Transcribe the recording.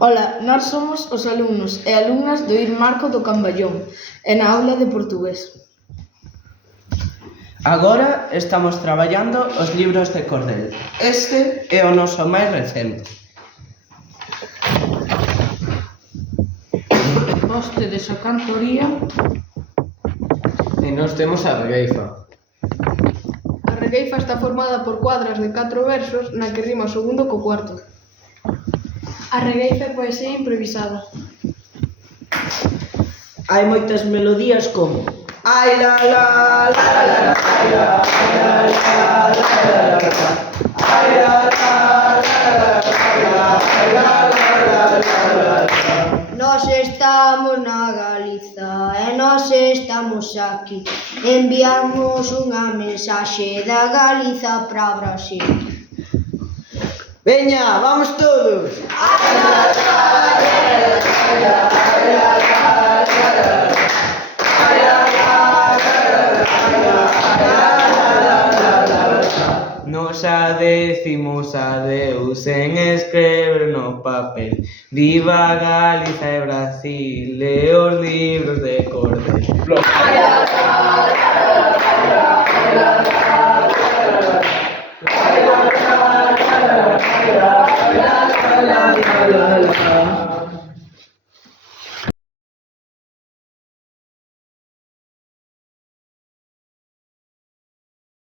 Ola, nós somos os alumnos e alumnas do Ir Marco do Camballón e na aula de portugués. Agora estamos traballando os libros de Cordel. Este é o noso máis recente. Vostedes a cantoría. E nós temos a regueifa. A regueifa está formada por cuadras de 4 versos na que rima o segundo co cuarto. A regueifa é poesía improvisada. Hai moitas melodías como ai la la la la la ai la la la ai la la. Nós estamos na Galiza e nós estamos aquí. Enviamos unha mensaxe da Galiza para Brasil. Veña, vamos todos. Nos decimos adeus en escrever no papel. Viva Galiza e Brasil e os libros de Cordel. Ai la la la la la.